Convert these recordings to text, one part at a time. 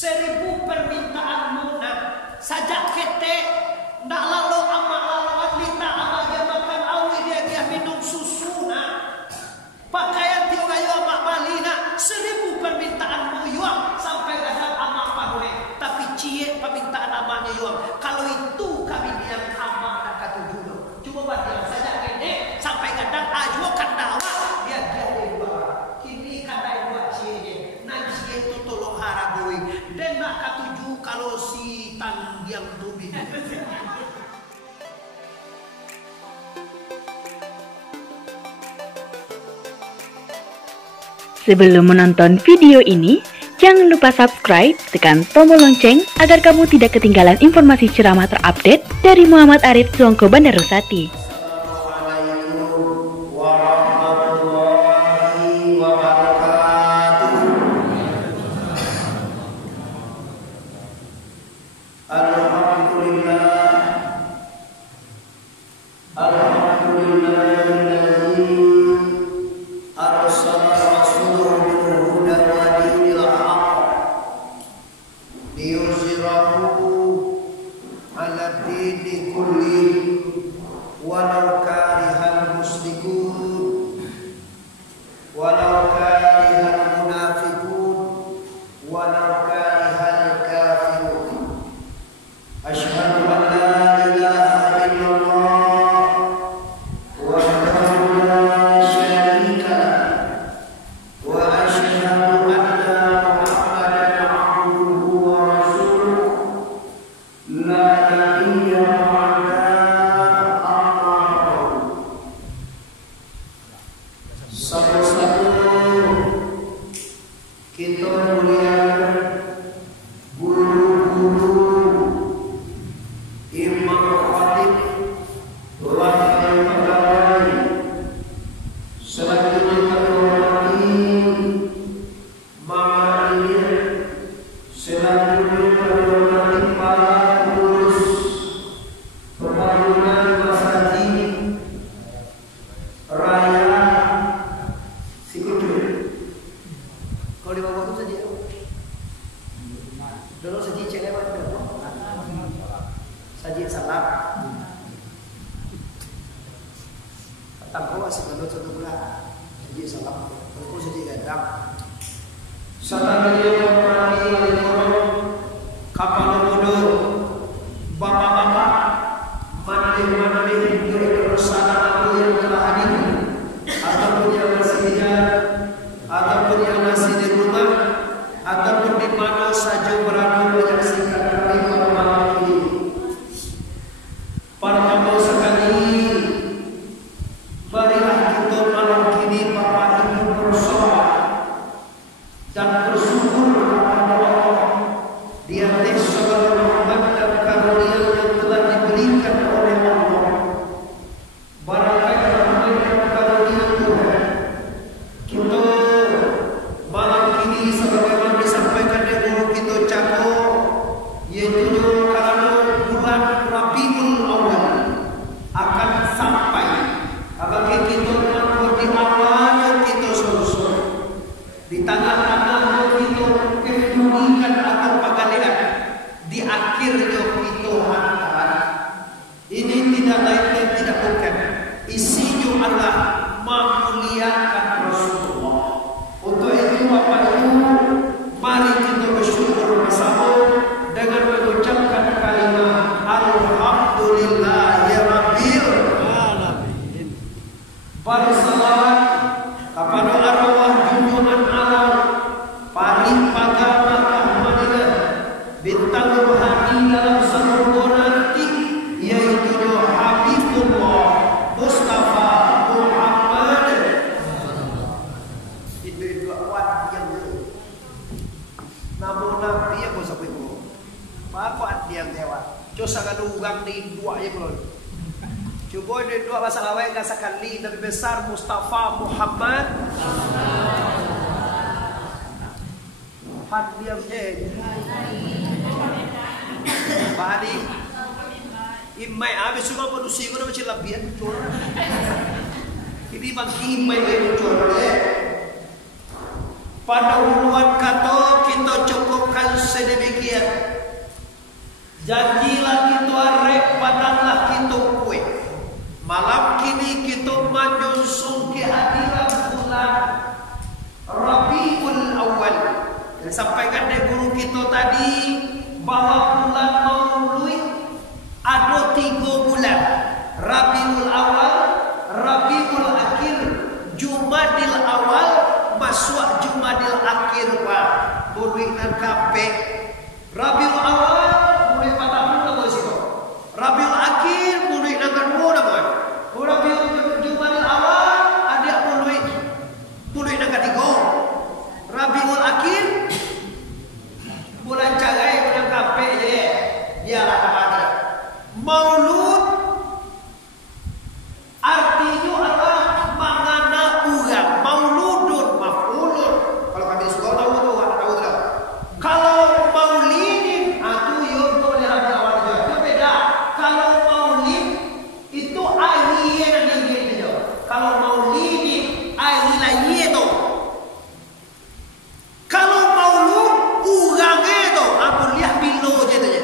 1000 permintaanmu nak sajak kete ndak lalu amak laluan lita amak dia makan awi dia minum susu nak pakaian tio gayo amak bali nak 1000 permintaanmu yuang sampai kadang amak pahule tapi cie permintaan amaknya yuang kalau itu kami bilang amak nak katujuh coba badiang sajak kete sampai kadang ajo kandawa dia dua kini kadang dua cie nah cie itu tolong haragoi dan nak katujuh kalau si tanggiang tubi. Sebelum menonton video ini, jangan lupa subscribe, tekan tombol lonceng agar kamu tidak ketinggalan informasi ceramah terupdate dari Muhammad Arif Suongko Bandarusati. Mustafa Muhammad Hadiam Badi Imai habis semua manusia ko macam labian ini bang imai pada uluan kato kita cukupkan sedemikian. Janjilah kita arek padanglah kita kue. Malam kini kita menyusun kehadiran bulan Rabiul Awal. Yang sampaikan dari guru kita tadi bahwa bulan Maulid ada 3 bulan. Rabiul Awal, Rabiul Akhir, Jumadil Awal, masuk Jumadil Akhir Pak. Bulan dan kape. Rabiul Awal mulai pada bulan bersih. Rabiul Akhir mulai dengan bulan apa? Rabiul Jumadil Awal ada mulai dengan 3. Rabiul Akhir bulan cagai bulan kape je. Dialah namanya. Maulud artinya adalah mangana urang. Mauludun maf'ulun. Kalau kami di sekolah tahu tu. Kalau maulidin itu yo boleh ada awal juga. Itu beda. Kalau maulid itu akhir yang dia. Kalau maulidin akhir lagi itu. Kalau maulud urangnya itu aku lihat bilo je tu je.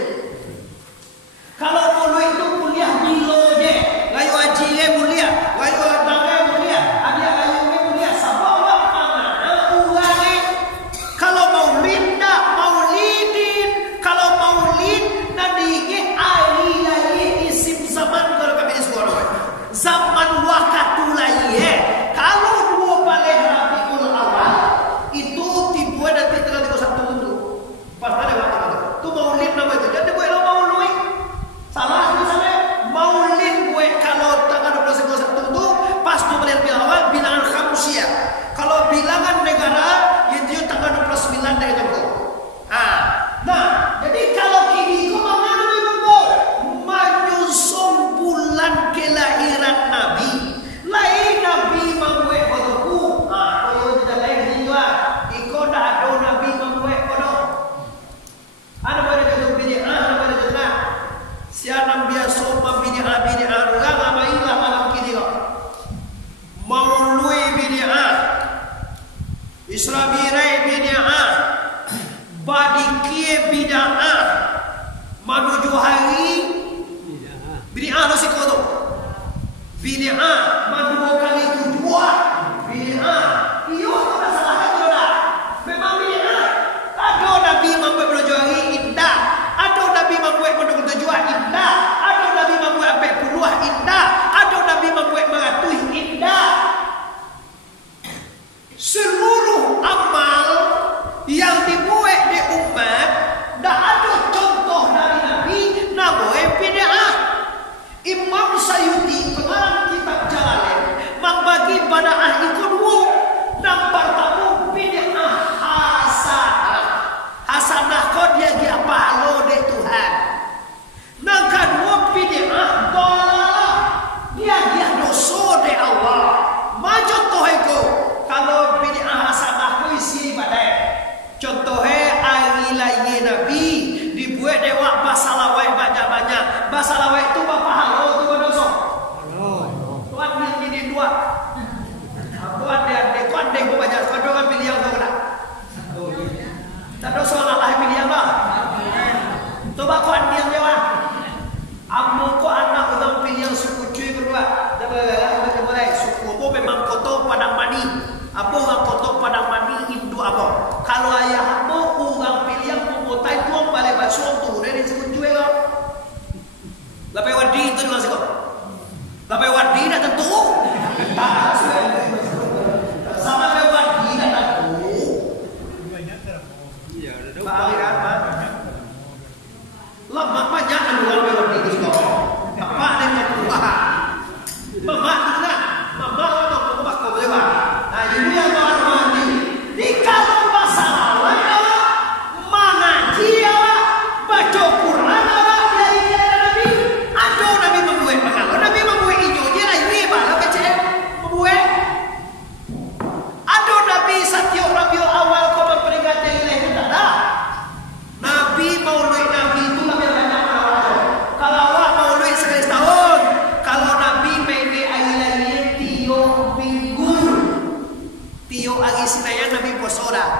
Kalau maulud itu kuliah bilo je. Gayu haji le mulia, gayu tangga mulia, ada gayu mulia. Sebab Allah mana urangnya. Kalau maulid tak maulidin. Kalau maulid nanti akhir lagi isim zaman kalau kami di sekolah. Zaman wakatulah ye. Kalau dua balik Rabiul Awal itu tiba nanti tengah 31 itu. Pas ada waktu itu. Tu maulid nama itu. Jadi gue lo maulid. Salah itu sana. Maulid gue kalau tanggal 21 itu pas tu balik Rabiul Awal bilangan khamsiyah. Kalau bilangan negara itu tanggal 29 dari itu. Nah, jadi kalau kini kau mana memang menyusun bulan kelahiran Nabi. Lain Nabi membuat kodoku. Kau tidak lain juga. Iko dah ada Nabi membuat kodok. Ada pada jatuh bid'ah, ada pada jatuh. Siapa biasa bid'ah orang amailah malam kini kau. Maului bid'ah, Isra Mi'raj bid'ah, Badikie bid'ah, menuju hari bid'ah lo si kodok. Bid'ah madu kali tujuan bid'ah. Iyo tu dah salah itu dah. Memang bid'ah. Ada Nabi membuat menuju hari indah. Ada Nabi membuat menuju tujuan indah. Ada Nabi membuat sampai puluh indah. Ada Nabi membuat meratus indah. Seluruh amal yang dibuat di umat dah ada contoh dari Nabi namun bid'ah. Imam Sayuti pengarang kitab Jalalain membagi bid'ah itu 2. Nombor tamu bid'ah hasanah. Hasanah kau dia pahala dari Tuhan. Yang kedua bid'ah dalalah. Dia dosa dari Allah. Macam tu itu. Kalau bid'ah hasanah ku isi ibadah. Contohnya hari lahir Nabi dibuat dewa basalawai banyak-banyak. Basalawai itu bapa halo tu berdosa. Tuan ini 2. Tuan dia ku banyak. Tuan dia pilih yang tu kena. Tak dosa lah pilih yang lah. Coba tuan dia dewa. Amu ko anak orang pilih yang suku cuy berdua. Jangan boleh suku tu memang kotor padang mani. Apa orang kotor padang mani Hindu apa? Kalau ayah apa orang pilih yang memotai tuang balik basuh tu dari suku cuy kau. Lapai wadi itu dengan sikap. Lapai wadi dah tentu. Sama lapai wadi dah tentu. Balik apa? Lama banyak kan lapai wadi itu sikap. Apa dengan buah? Mama juga. Mama atau mama kau boleh bah. Nah ini yang baru mandi. Di kalau masalah mana dia baca Quran dia ini Nabi. Ada Nabi membuat pengalau. Nabi membuat hijau dia lah ini malah kecil membuat. Ada Nabi Satyo Rabiul Awal kau memperingati ilahi itu tak ada. Nabi maulid Nabi itu lebih banyak orang. Kalau awak maulid sekali setahun. Kalau Nabi maini air-air tiap minggu. Tiap hari Senin Nabi puasa dah.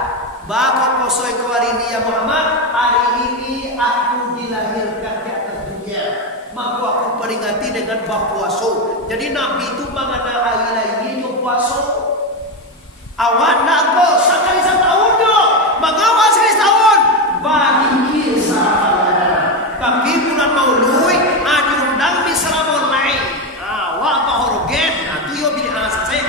Bako poso eko hari ini ya Muhammad, hari ini aku dilahirkan di atas dunia. Maka aku peringati dengan berpuasa. Jadi Nabi itu mengenal hari ini yang puasa. Awak nak kok sekali setahunnya, mengawal sekali setahun. Bagi kisah. Tapi bulan Maulud diundang di Serabon lain. Awak bahorogen, itu yo pilih asal.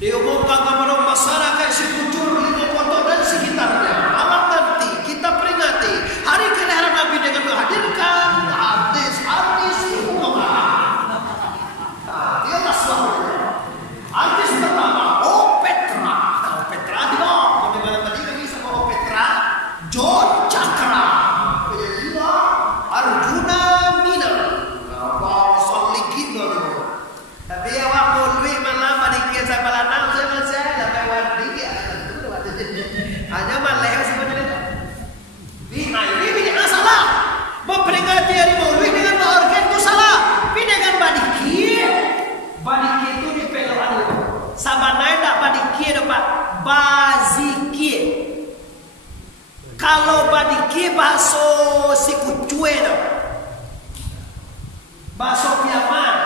Diumumkan kepada masyarakat Sikucur, Lima Kota dan sekitarnya. Malam nanti kita peringati hari kelahiran Nabi dengan menghadirkan artis-artis ulama. Dia tak selalu. Artis pertama, Petra. Tahu Petra tidak? Bagaimana tadi kami sama Petra? John Cakra. Kedua, Arjuna Mina. Apa solikin dulu. Tapi awak boleh malam pada kisah balanang saya sampai wardi ya. Hanya malah sebenarnya. Ini salah. Memperingati hari Maulid dengan organ itu salah. Tapi dengan badikir itu dipelokan itu. Sabanai tak badikir dapat bazikir. Kalau badikir bahasa si kucue tu. Bahasa Piaman.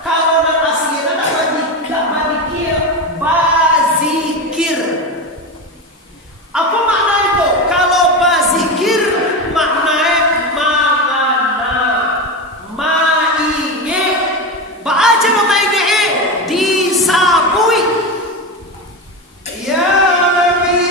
Kalau nak aslinya nak badikir bazikir. Apa makna itu? Kalau bazikir maknanya mangana, mainge. Baca lo mainge disabui. Ya Nabi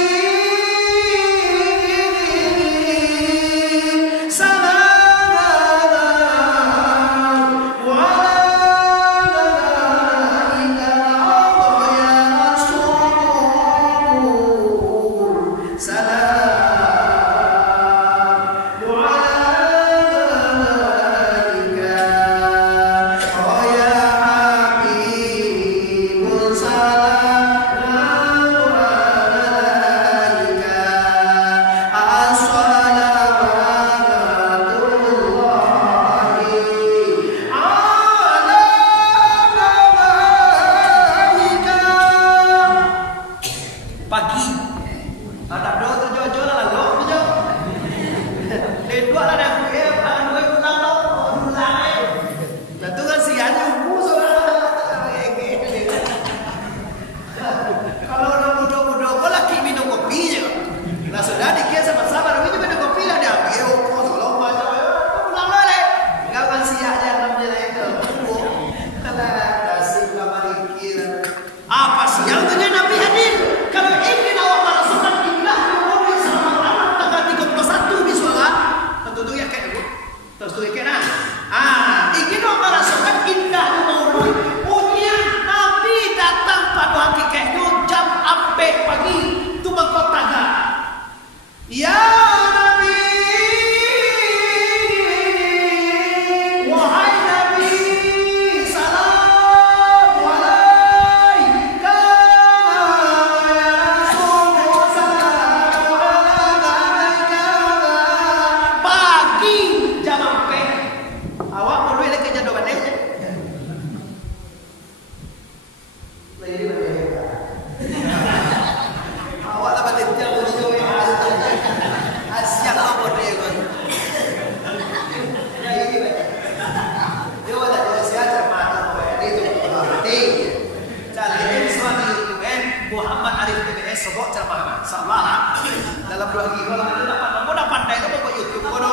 dalam 2 hari kalau kita dapat pandai itu buat YouTube kono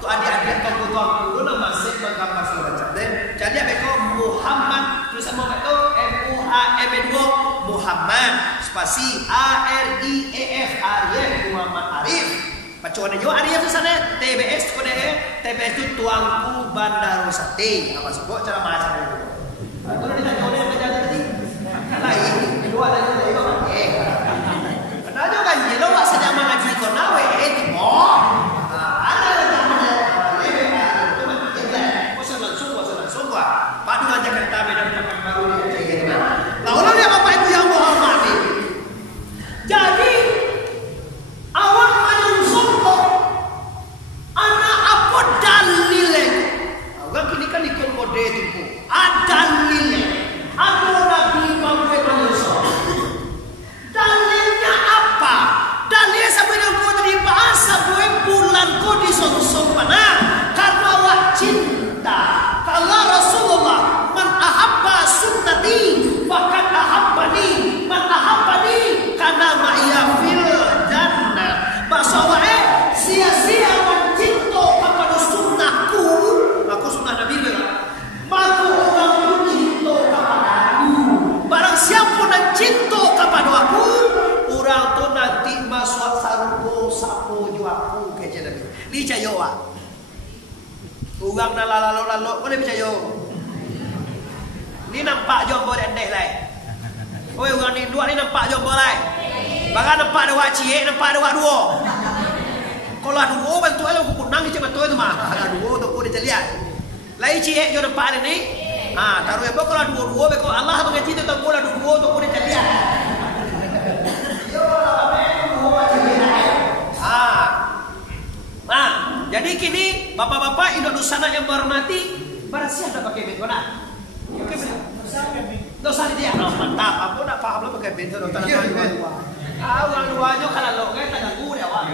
tu adik-adik kau tuang dulu nama masih menggambar segala macam. Jadi apa Muhammad tulisan Muhammad itu MUHAMM Muhammad spasi ARIEF Arif Muhammad Arif. Pacuan aja Arif di sana TBS kode TBS itu Tuangku Bandar Sate. Apa sebut cara macam itu? Kalau kita kode kerja tadi. Lain kedua ada juga itu. Nah juga jelo wak sedang mengaji kau nawe timo. Ada namanya itu macam puasa langsung Pak Dua Jakarta dan tempat baru dia gimana? Lalu dia Bapak Ibu yang menghormati. Jadi awak menyusun anak apa dalilnya? Awak kini kan ikut kode itu. Ada dalilnya. Ada Nabi Muhammad menyusun. Orang nak lalu-lalu boleh percaya. Ni nampak jombo dendek lai. Oi orang ni dua ni nampak jombo lai. Bahkan nampak ada wak cie, nampak ada wak dua. Kalau ada dua bantu aja aku nang cuma tu itu mah. Ada dua tu aku dah lihat. Lai cie jo nampak ni. Taruh apa kalau ada dua beko Allah mengaji tu tak boleh ada dua tu aku dah lihat. Jadi kini bapak-bapak Indonesia yang berhormati, berhasil tak pakai bed kona? Dosa dia, mantap. Aku nak paham lah pakai bed tu. Orang luarnya kalau lo kan tak ganggu dia awak.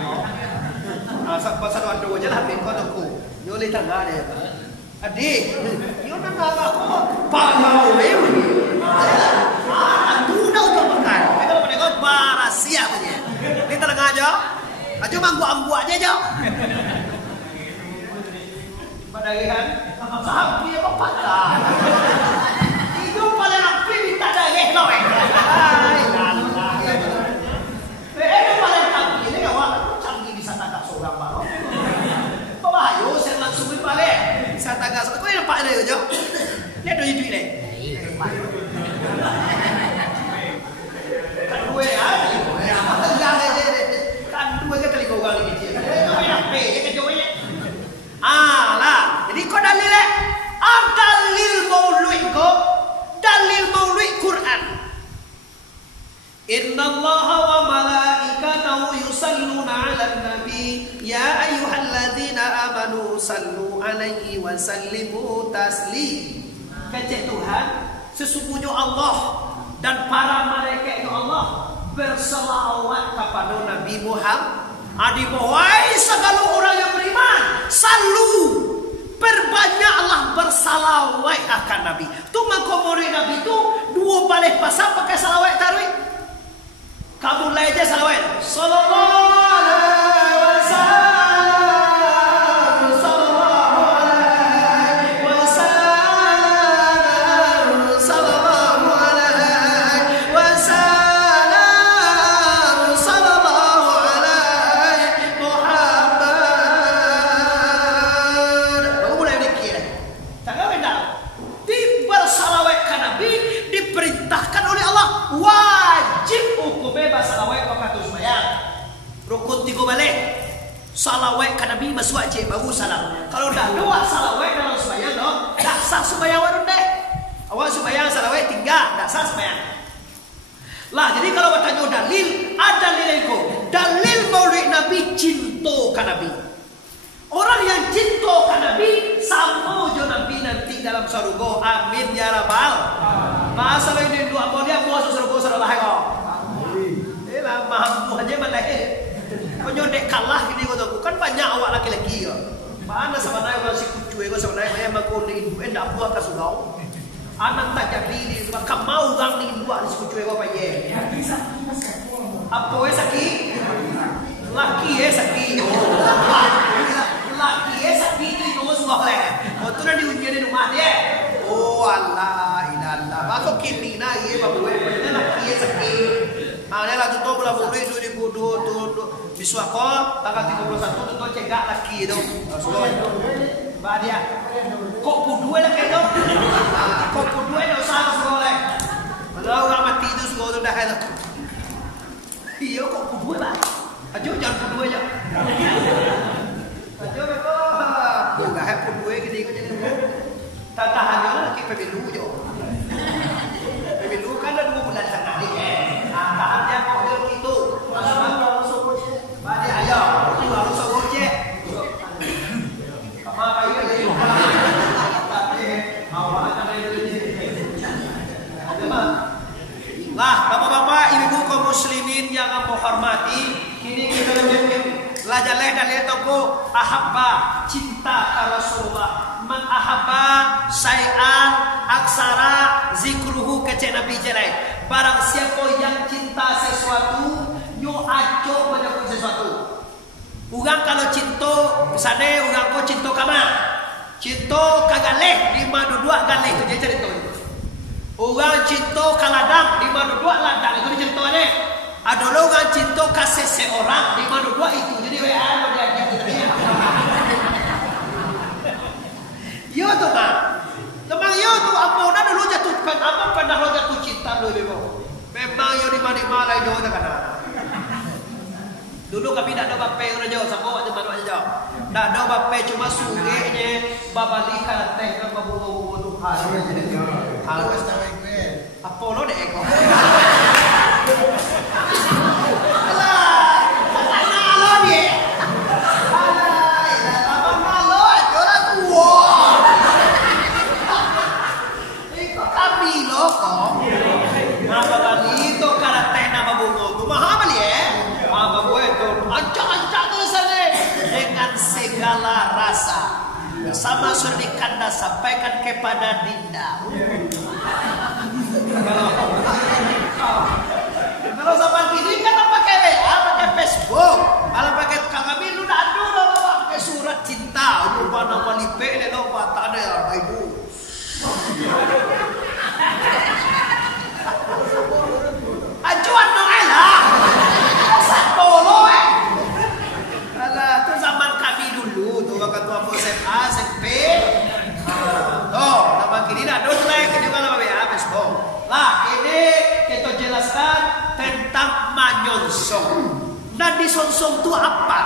Pasal waktu je lah bed kau tu. Yo le tengah dia. Adik, yo nak aku paham eu. Tu dah tu makan. Kita mereka berhasil punya. Ni tengah aja. Aja manggu-anggu aja je. Padagihan sahab dia apa patah. Itu paling rapi minta daging loh. Ai lallah. Itu paling rapi ni awak canggih bisa tangkap seorang baru. Bawa ayo saya langsung balik. Saya tangkap seorang. Kau yang nampak dia je. Lihat duit ni. Kan dua ya. Kan dua ke telinga orang ni je. Kau yang rapi je kecuali. Lah, jadi kau dalil dalil maulid kau, dalil maulid Quran. Inna Allaha wa malaikatahu yusalluna 'alan nabi ya ayyuhalladzina amanu sallu 'alaihi wa sallimu taslim. Kata Tuhan, sesungguhnya Allah dan para malaikat Allah berselawat kepada Nabi Muhammad. Wahai segala orang yang beriman, selalu perbanyaklah bersalawat akan Nabi. Tu mengkomori Nabi tu dua balik pasal pakai salawat taruh. Kamu mulai aja salawat. Sallallahu alaihi wasallam. Rukun tiga balik. Salawat ke Nabi masuk wajib baru salam. Kalau dah dua salawat dalam sembahyang no, dah sah sembahyang warung deh. Awak sembahyang salawat tinggal, dah sah sembahyang. Lah jadi kalau bertanya dalil, ada dalil itu. Dalil maulid Nabi cinta ke Nabi. Orang yang cinta ke Nabi, sama jo Nabi nanti dalam surga. Amin ya rabbal. Bahasa ini dua apa dia puasa surga salah kau. Lah mampu aja malai. Kau nyodek kalah gini kau tahu kan banyak awak laki-laki ya. Mana sebenarnya orang si kucui kau sebenarnya memang kau ni ibu endak buat kasugau. Anak tak jadi ni maka mau gang ni buat si kucui kau paye. Apa sakit? Laki sakit. Laki sakit ni tu semua leh. Kau tu nanti ujian di rumah dia. Oh Allah ilallah. Masuk kini na ye babu laki sakit. Dia lah tutup bulan Maulid 2022 Biswako tanggal 31 tutup cegak laki tu. Mbak dia. Kok pudue lah kayak tu? Kok pudue dah usah sekolah. Kalau orang mati tu sekolah tu dah kayak tu. Iya kok pudue lah. Ajo jangan pudue aja. Ajo beko. Enggak hay pudue gini kau jadi. Tahan aja lah laki pemilu je. Pemilu kan ada 2 bulan setengah ni. Tahan dia kau dia gitu. Badi ayo, tu harus sobot je. Apa ayo jadi. Awak akan jadi. Lah, bapak-bapak, ibu-ibu kaum muslimin yang aku hormati, kini kita belajar dan lihat toko ahabba cinta ke Rasulullah. Man ahabba syai'an aksara zikruhu kecek Nabi jelai. Barang siapa yang cinta sesuatu, nyo ajo menyebut sesuatu. Orang kalau cinta, misalnya orang kau cinta kama, cinta kagaleh 522 galeh itu jadi cerita. Orang cinta kaladang 522 ladang itu cerita ni. Ada orang cinta kasih seorang 522 itu jadi WA dia gitu. Yo tuh kan. Memang yo tuh apa dah dulu jatuhkan apa pernah lo jatuh cinta lo bebo. Memang yo di mana-mana yo tak ada. Dulu kami tak ada bape yang jauh sama waktu mana aja jauh. Tak ada bape cuma sungainya babalikan teh kan babu-babu tuh hal jadi hal apa lo deh kok. Segala rasa sama seperti Kanda sampaikan kepada Dinda. Kalau zaman kini kan pakai WA, pakai Facebook, kalau pakai kami lu dah dulu pakai surat cinta, lupa nama lipe le lupa tak ada ibu. Ajuan dong lah. Satu lo itu zaman kami dulu tuh waktu aku SMA, SMP. Oh, zaman kini dah dulu lah kita kalau WA Facebook. Lah ini kita jelaskan tentang manyonsong. Dan disonsong itu apa?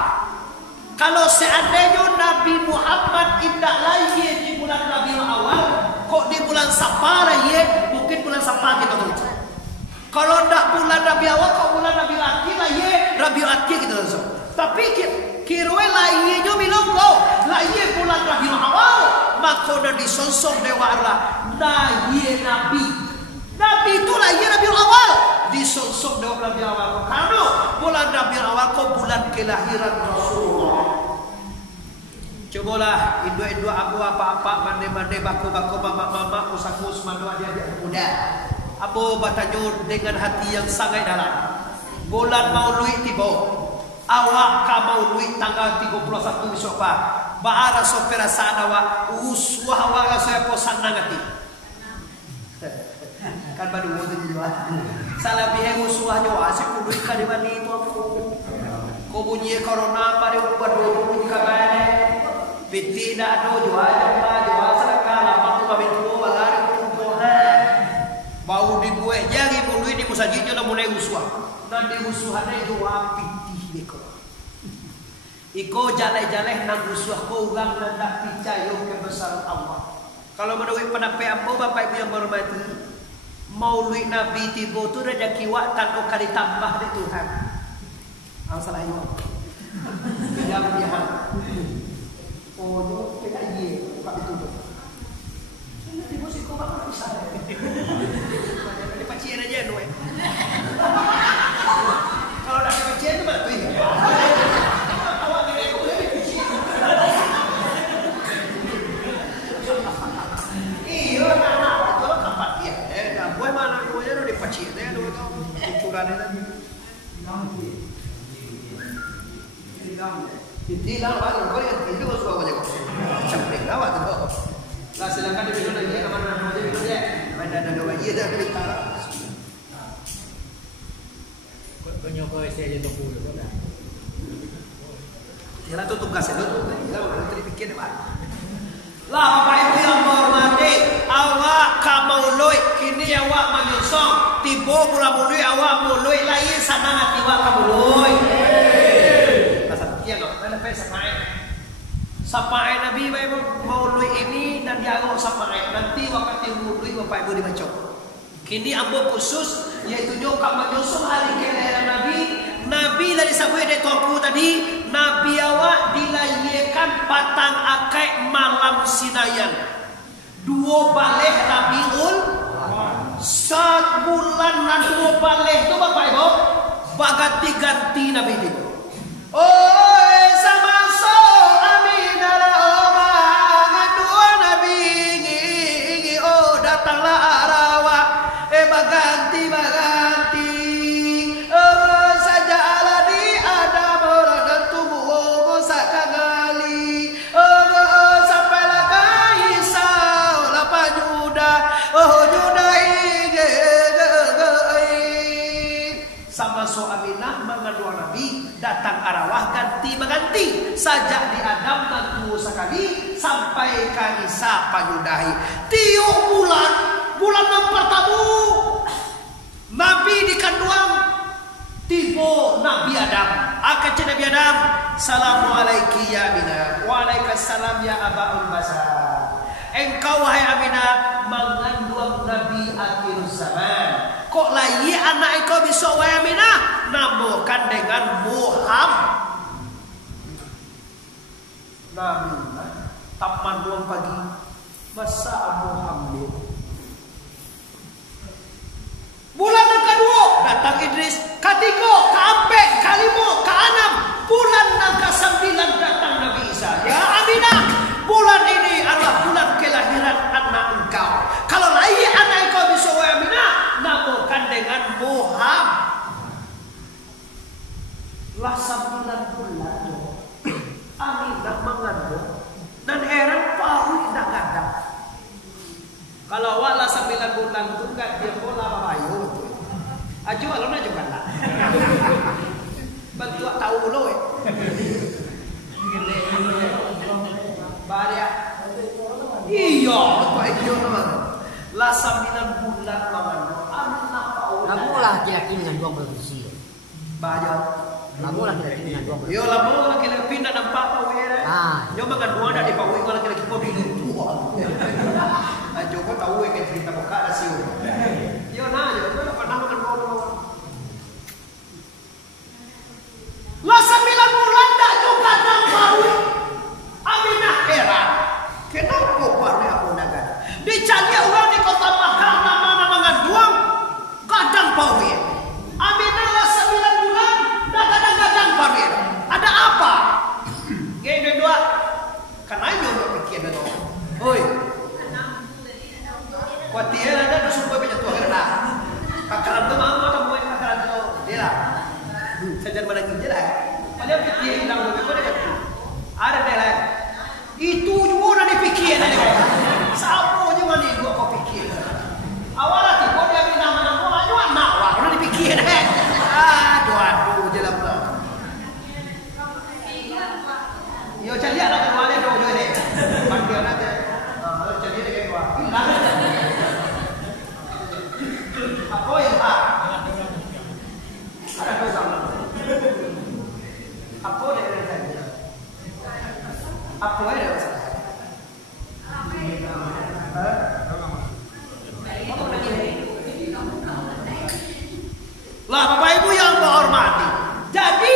Kalau seandainya Nabi Muhammad tidak lahir di bulan Rabiul Awal, kok di bulan Safar ya? Mungkin bulan Safar kita tulis. Kalau tidak bulan Rabiul Awal, kok bulan Rabiul Akhir lah ya? Rabiul Akhir kita tulis. Tapi kiroi lahirnya bilang kau lahir bulan Rabiul Awal, maka dah disonsong dewa Allah lahir Nabi. Nabi itu lahir Rabiul Awal, disonsong dewa Rabiul Awal. Karena bulan Rabiul Awal kau bulan kelahiran Rasulullah. Cobalah induk-induk aku apa-apa mande-mande baku-baku mama-mama usakus madu adik-adik muda. Abu bertanya dengan hati yang sangat dalam. Bulan Maulid tiba. Awak ka Maulid tanggal 31 besok pak. Bahara sopera sana wa uswah wa saya posan nangati. Kan baru mau dijual. Salah bihe uswahnya wa asik kuduy ka di mana itu aku. Ko bunyi corona pada ubah dulu bunyi kabane. Piti dah ada jual sedekah lapang tu kami tu balari kumpulkan. Bau dibuat jari Maulid di musajidnya dah mulai uswah. Dan di uswahnya itu api. Iko jaleh-jaleh nang usuh ko ulang nandak percaya kebesaran Allah. Kalau menurut pendapat ambo bapak ibu yang berhormati, Maulid Nabi tiba tu rezeki wak tanpa kali tambah di Tuhan. Salah itu. Tidak dia. Oh, itu kita ye, pak itu. Ini tiba si ko bapak bisa. Ini pacien aja nu. Kalau dah pacien tu mana tu? Hindi lang ba? Ano ba yan? Hindi ko suwa ko dyan. Siyempre na ba? Lah silakan dibilo lagi sama nama aja dulu ya. Ada dua iya dah kita. Banyak kau saya jadi puluh kan? Kira tu tugas itu. Kira orang terpikir ni pak. Lah bapak ibu yang berhormati, awak kamaului kini awak menyusong. Tibo bulan mului awak mului lain sana nanti awak kamului. Sapai Nabi Maulid ini dan dianggap sapai nanti waktu Maulid bapak ibu dibaca. Kini ambo khusus yaitu nyokap menyusul hari kelahiran Nabi. Nabi dari sahabat dari tuanku tadi, Nabi awak dilahirkan patang akai malam sinayan. 2 balik Rabiul, 1 bulan dan 2 balik itu bapak ibu baganti-ganti Nabi itu. Oh sama so amin ala omang dua Nabi ngi oh datanglah arawa baganti oh saja ala di ada dan tubuh sakagali oh sampailah kaisa lapa juda oh juda ige sama termasuk Aminah mengandung Nabi, datang arwah ganti mengganti. Sajak di Adam mantu sekali sampai ke Isa panyudahi. Tiuk bulan yang pertama Nabi dikandung tiba Nabi Adam. Akan Nabi Adam, Assalamualaikum ya Aminah. Waalaikumsalam ya Abaul Basar. Engkau wahai Aminah mengandung Nabi akhir zaman. Kok lagi anak engkau bisa wahai Aminah namakan dengan Muhammad. Nabi taman doang pagi masa Muhammad. Bulan yang kedua datang Idris, ketiga, keempat, kelima, keenam, bulan yang ke-9 datang Nabi Isa. Ya Aminah, bulan ini adalah bulan kelahiran anak engkau. Kalau lagi anak engkau bisa wahai Aminah namakan dengan Muhammad. Lah 9 bulan Aminah mengandung dan heran baru tidak ada. Kalau wala 9 bulan itu enggak dia pola babayu. Aju alona juga lah. Bantu tahu lo Baria. Iya, apa itu namanya? Lah 9 bulan mengandung anak tahu. Kamu lah laki-laki dengan 2 produksi. Banyak. Kamu laki-laki dengan 2 produksi. Yo lah mau laki-laki pindah nampak apa wera. Yo makan dua ada di pawai kalau laki-laki kau di dua. Ajo kau tahu kan cerita buka rasio. Yo nah, yo kau pernah makan dua. Lah 9 bulan dah juga dah baru. Aminah heran. Kenapa baru aku naga? Dicari orang di kota Makkah nama mengandung kadang pawai. Aminah lah 9 bulan dah kadang-kadang pawai. Ada apa? Gini dua. Karena yo mau pikir dah. Oi. Kuatir ada supaya banyak tua kerana. Kakaran tu mau atau buat kakaran tu dia lah. Sajar mana kerja lah. Padahal fikir hilang lebih pada kan. Ada dia lah. Itu juga nak dipikir ada dia. Siapa je mana gua kau fikir. Awal hati kau dia minta mana kau aja nak wah nak dipikir dah. Aduh je lah pula. Yo cari lah keluar dia dulu ni. Panggil aja. Kalau cari dia keluar. Hilang. Apa yang tak? Ada apa sama? Apa dia ada? Apa dia ada? Lah Bapak Ibu yang berhormati. Jadi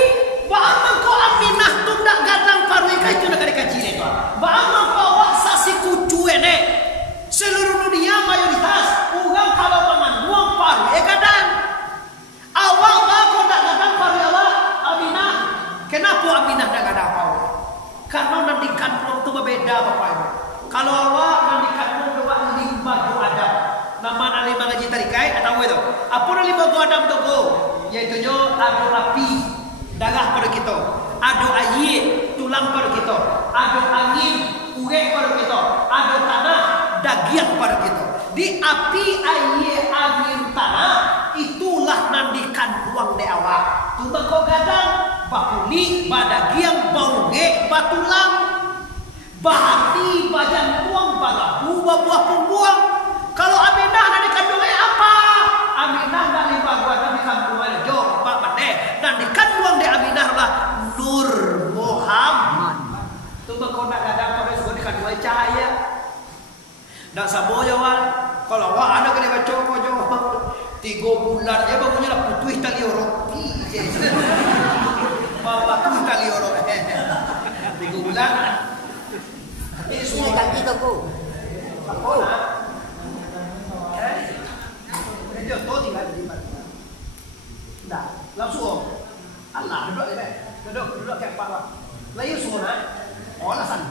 bahkan kau Aminah tu nak gadang paru ikan itu nak kecil itu. Bahkan kau sasi kucu ini. Seluruh dunia mayoritas orang kalau mengandung paru gadang. Awak kau nak gadang paru awak Aminah. Kenapa Aminah nak gadang paru? Karena nanti kandung tu berbeda Bapak Ibu. Kalau awak nanti kandung dua limba Adam. Nama limba gaji tarikai atau itu? Apa limba Adam tu go? Yaitu jo adu api darah pada kita, adu air tulang pada kita, adu angin urat pada kita, adu tanah daging pada kita. Di api air angin tanah itulah nandikan uang de awak. Tu kau gadang bakuli badaging bauge batulang bahati bajan uang bagabu buah pembuang. Kalau Aminah dari kandung apa? Aminah dari baguan di kampung Aljo Pak Pade dan di kandung di Aminah lah Nur Muhammad. Tu kau nak gadang pada semua di kandung cahaya. Dan saboya wal kalau awak ada kena baca kau 3 bulan dia bangunnya lah putih tali roti. Patuh tali roti. 3 bulan. Ini semua kaki tu ko. Oh. Dia tu tinggal di mana? Dah, langsung. Allah duduk ni. Duduk kat bawah. Layu semua nak. Oh lah san.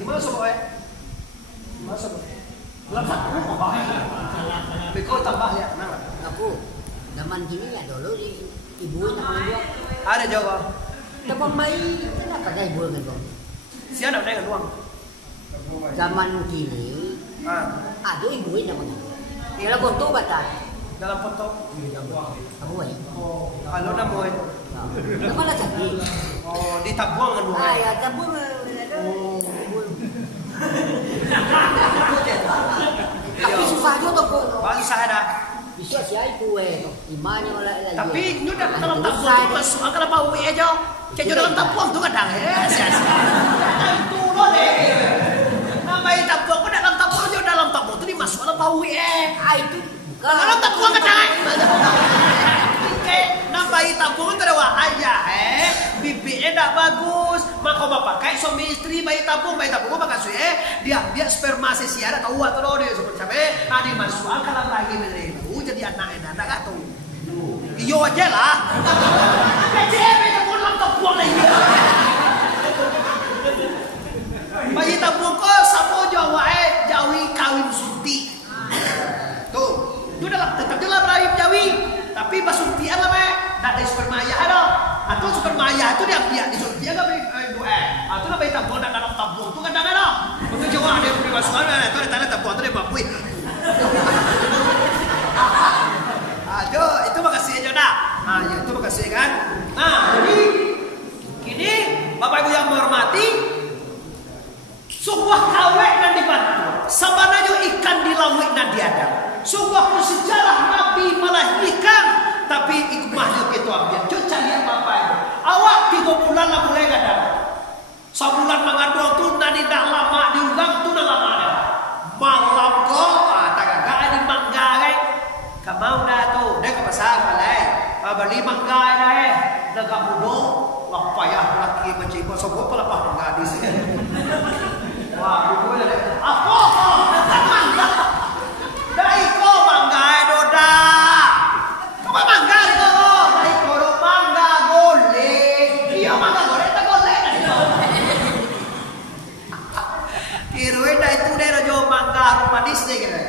Di mana semua Di mana semua? Belum satu. Bekau tambah ya. Nama. Aku zaman gini ya dulu ibu nama dia. Ada jawab. Teman bayi kenapa dia ibu dengan kau? Siapa nak dengan uang? Zaman kini ada ibu nama dia. Dia lah kotor batas. dalam foto. Abuan. Oh, kalau namoy. Nama lah cantik. Oh, ditabuang kan bukan? Ah, ya tabur. Tapi susah juga kok. Bagi saya dah. Bisa siapa kue? Imannya malah lagi. Tapi nyu dalam tabuang tu masuk kalau mau aja. Kayak dalam tabuang tu kadang sia-sia. Itu loh deh. Namanya tabuang pun dalam tabuang je dalam tabuang tu dimasuk dalam bau Ah itu. dalam tabuang kadang. Nambahi tabungan kada wa ayah bibirnya tak bagus maka bapak pakai suami istri bayi tabung maka dia sperma sesiara tahu atau dia seperti cabe tadi masuk kalau lagi menelu jadi anak tak tahu iyo aja lah cewek tabung dalam tabung lagi bayi tabung kok sapo jawa jawi kawin sunti tuh itu tetap dalam rahim jawi tapi basuntian lah tak ada sperma ayah ada atau sperma ayah itu dia biar disuntian kan atau nak bayi tabung nak dalam tabung tu kan ada untuk jawab ada yang dimasukkan itu ada tanda tabung tu dia mampu itu makasih aja dah ya itu makasih kan jadi kini Bapak Ibu yang menghormati sebuah kawin dan dibantu sabananya ikan di laut dan diadam sebuah sejarah Nabi melahirkan tapi hikmahnya kita ambil cuca lihat Bapak Ibu awak 3 bulan lah mulai kadang sebulan mengandung tu nanti dah lama diulang tu dah lama dah malam kok tak agak di mangga kamau dah tu dia ke pasar balai beli mangga dah dah mudo lah payah laki macam sebab pelapah mangga di sini wah buku dah apa mangga dah iko mangga doda apa mangga itu dah iko mangga golek iya mangga golek tak golek kiruin dah itu dah rojo mangga manis deh kira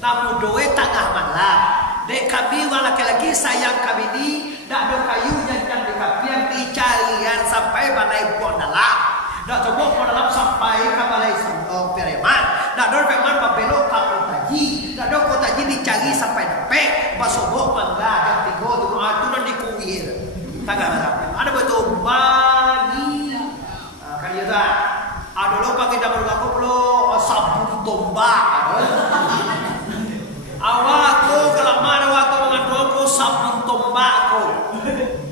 namun doe tengah malam dek kami laki-laki sayang kami ni dak ada kayu yang di kapian dicarian sampai balai buang dalam dak coba buang dalam sampai ke balai Pereman dak ada Pereman babelok ke Kotaji dak ada Kotaji dicari sampai dapat basobok mangga dan tiga tu aturan dikuir tengah malam ada betul bagi kan ya tak ada lo pakai dapur aku perlu sabun tombak awakku kalau mana waktu mengaduku sabun tombakku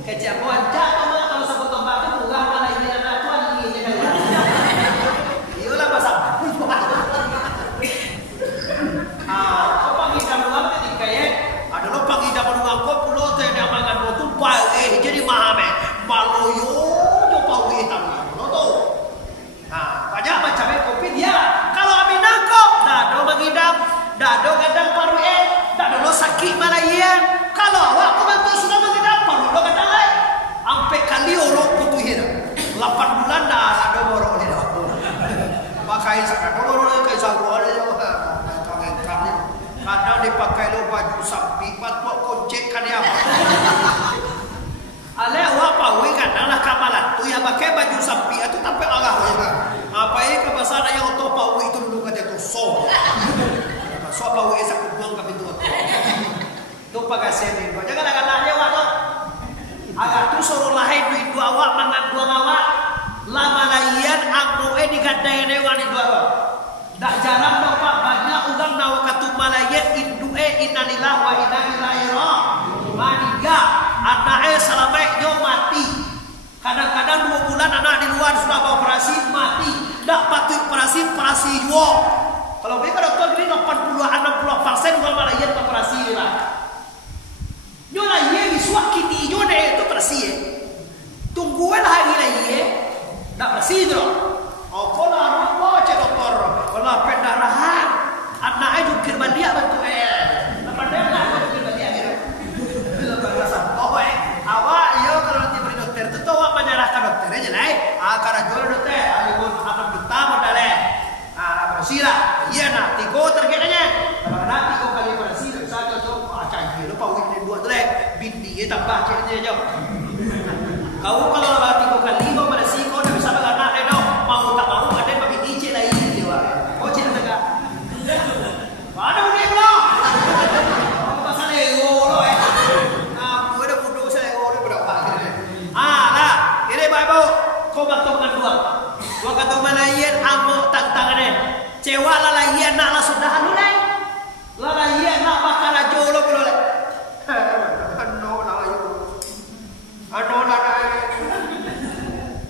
kejamuan kalau sabun tombak itu bukan malah ini anak tuan ini iyalah bahasa kau panggil dalam ketika ada lo panggil dalam aku pulau tadi amangan itu baik jadi mahame maloyo jo pawi tamu lo tu banyak macam kopi dia kalau aminako dah do mengidam dah do kadang paru dah do sakit malayan kalau awak bantu sudah mengidam paru do kadang lain sampai kali orang putu hira 8 bulan dah ada orang ni dah pakai sekarang orang kayak sagu ada juga kadang dipakai lo baju sapi patut koncek kan dia ale awak pawi kadang lah kamalan tu yang pakai baju sapi itu sampai arah apa ini kebasan yang untuk pawi itu dulu kata tu so apa we sa kubuang kami tu tu pagasen ni jangan agak-agaknya waktu agak tu suruh lahir duit dua awak mangan dua awak lama layan aku digadai wani dua awak dak jarang dapat banyak ugang nawa katu malayan indu innalillah wa inna ilaihi raji'un maniga anak selama nyo mati kadang-kadang 2 bulan anak di luar sudah operasi mati dak patut operasi jual kalau mereka dokter gini 80-60% uang malayan operasi lah. Nyola ye biswa kini nyola itu operasi tungguan hari lagi tak operasi tu. Oh kalau apa cek dokter kalau pendarahan anak jukir bandia bantu pendarahan anak jukir bandia gitu. Awak yo kalau nanti beri dokter tu awak menyerahkan dokternya jelai. Karena jual dokter, alibun akan juta modal sila, iya nak tiga targetnya. Kalau nak 3 kali operasi, bisa jauh acai. Lupa win 2 tu bindi tambah ceknya jauh. Kau kalau 3 kali operasi, kau dah bisa anak dah. Mau tak mau ada bindi cek lain dia. Kau cek tak? Mana boleh belum? Kau pasal ego. ibu, kau batukan dua. Dua kata mana iya amuk tantangannya. Cewa lala iya nak lah sudah anu lai. Lala iya nak bakal ajo lo boleh. Ano lah yo. Ano lah.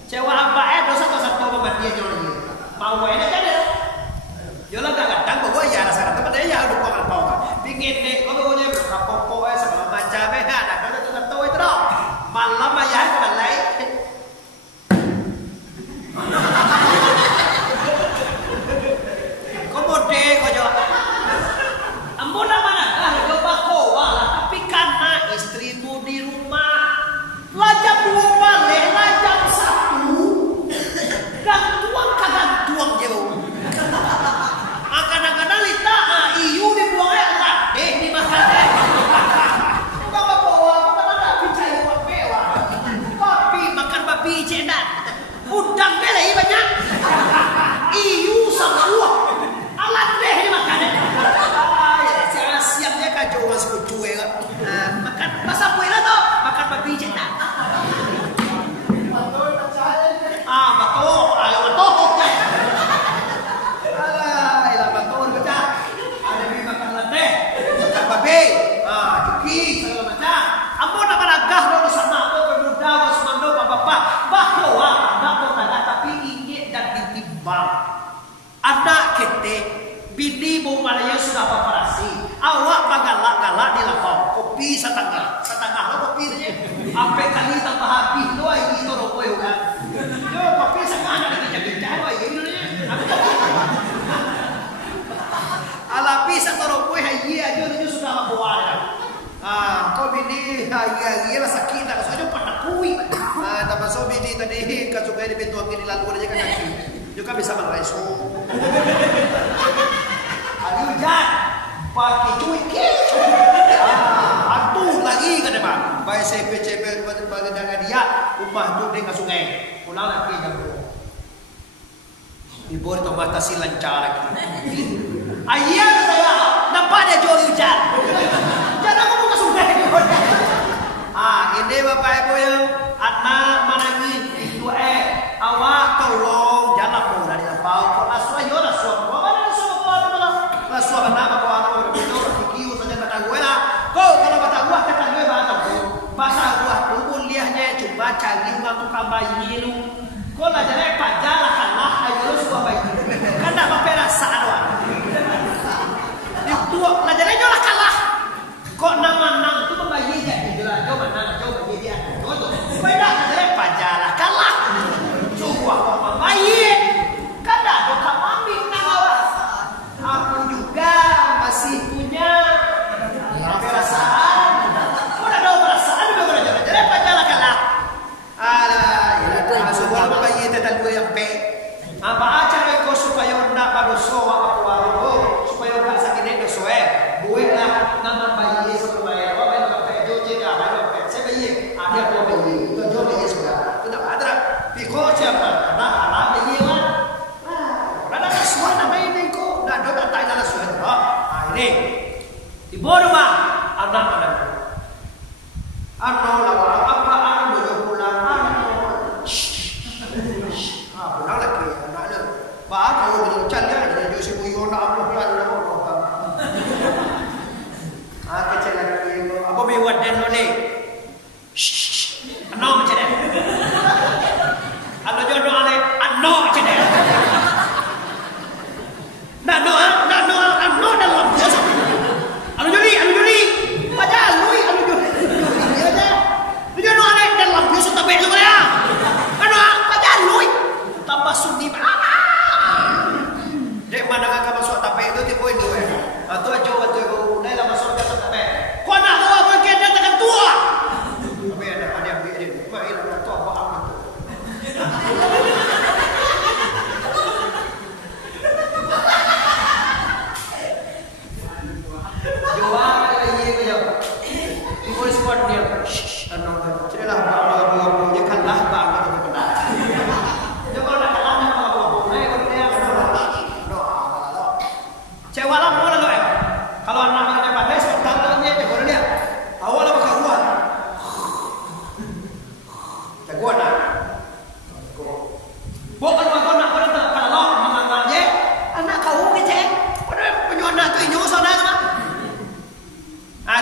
Cewa apa dosa satu pemain dia jual dia. Mau ini kan dia. Jual gak kadang bawa ya rasa teman dia ya udah bakal bawa. Pingin deh kalau dia berkapopo segala macam ada kan tetap tahu itu dong. Malam ayah ke balai. Komode kau jawab. Ampun mana dah coba kau tapi karena istrimu di rumah lajam 2 balik lajam 1 gantuang kagantuang jauh. Akan-akan lita iu dibuangnya latih dimakan. Bawa bawa mana bicara buat mewah. Papi makan babi cendat. Udang belai banyak. Iu sama uang. Alat deh dimakan. Saya siapnya kacau masuk cuy kan. Makan masa kue lah toh. Makan babi cendat. Betul. Ayo betul. Alah, betul betul. Ada di makan latih. Makan babi. Cuki segala macam. Ampun apa nagah lo sana lo pemuda wasmando bapak bahwa anak bertanda tapi ingin dan ditimbang. Anak kete bini mau malaya sudah paparasi. Awak magalak-galak di lapau. Kopi setengah lo kopi saja. Sampai kali tambah habis lo ini to ropo yo kan. Yo kopi setengah ada kerja-kerja lo ini nya. Alapi satu ropo hayi aja itu sudah bawa kan. Kau bini hayi lah sakit lah soalnya pernah kui. Tambah so bini tadi kasukai di pintu angin lalu aja kan kaki. Juga bisa mereso. Ali hujan pakai cuci. Atuh lagi kan Pak. Baik CP bagi dengan dia rumah tu dengan sungai. Pulang lagi jam 2. Ibu itu batasi lancar lagi. Ayah saya nampak dia jual hujan. Jangan aku buka sungai. Ini Bapak Ibu yang anak managi itu awak tolong jangan murah di lapau. Kalau aswa yo aswa. Mana aswa apa? Aswa mana apa orang begitu kiu saja kata gue lah. Kau kalau kata gue bahasa gue. Bahasa gue pun lihatnya cuma cari waktu kambayi lu. Kau lah jadi pajalah kalah ayo lu suka baik. Kan tak apa perasaan wah. Itu lah jadi lah kalah. Kok nama itu membayi jadi jelas coba coba dia. Kau dah jadi pajalah kalah. Coba kau bayi. Kan ada kami nawar. Aku juga masih punya perasaan. Kau dah ada perasaan juga jadi pajalah kalah. Sebuah bayi tetan dua yang pe. Apa acara kau supaya nak badoso apa kuaro supaya tak sakit doso buat lah nama bayi supaya apa yang apa joje dah apa apa saya bayi ada apa bayi itu joje bayi sudah tidak ada piko siapa nah alam bayi kan ada suara bayi ko dah ada tak ada suara ini ibu rumah anak lawan apa anak boleh pulang pulang lagi anak dia baru berjalan dia jadi si buyo nak apa plan kecil lagi apa buat dan lole ano macam ni ano jodoh ale ano macam ni no dalam biasa ano juli padahal lui ano juli dia aja jodoh ale dalam biasa tapi lu ya ano padahal lui tambah sunni dek mana kakak masuk tape itu tipe itu atau aja waktu itu dah lah masuk ke tape kau nak tahu apa yang dia tekan tua tapi ada baik lah tu apa amat jual lagi je ibu squad dia ano cerita lah dia kan lah bang itu benar jangan nak kalah nak apa cewa lah mau lah kalau anak yang pandai sebenarnya dia boleh lihat awal apa karuan jagoan Bukan kau nak kalau menganggapnya anak kau kecil, penyona tu inyo sana sama.